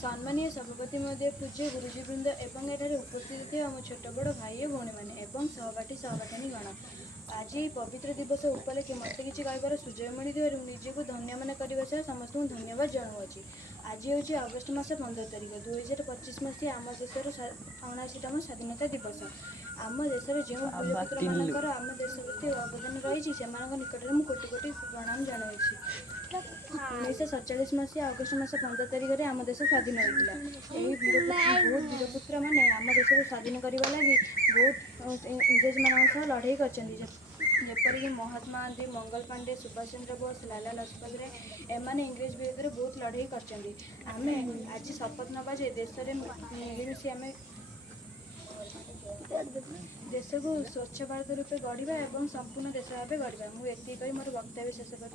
सम्मानीय सभापति महोदय, पूज्य गुरुजीवृंद एवं एठारे उपस्थित थे आम छोट बड़ भाई भौणी मैंने एवं सहपाठी सहपाठिनी गण। आज ये पवित्र दिवस उपलक्षे मत कि कहबार सुजोग मिलू निजी को धन्य मन करने सह समस्त धन्यवाद जनाऊँगी। आज हूँ अगस्ट मास 15 तारिख 2025 मसीहा आम देशर 79तम स्वाधीनता दिवस। आम देशर जो भूलपुत्र मानकर आम देश प्रति अवदान रही से निकट में कोटि कोटि प्रणाम जनाऊँगी। 1947 मसीहा अगस्ट मास 15 तारिख में आम देश स्वाधीन होता है। बहुत वीरपुत्र मैंने आम देश को स्वाधीन करने लगी बहुत इंग्रेज मान सह लड़ाई करपरिक महात्मा गांधी, मंगल पांडे, सुभाष चंद्र बोस, लाला लजपत राय एमाने इंग्रेज विरोध में बहुत लड़ाई कर आज शपथ नवा देश मिलमिशी आम देश को स्वच्छ भारत रूपे गढ़ा और संपूर्ण देश भाव गढ़ा। मुझे मोर वक्तव्य शेष कर।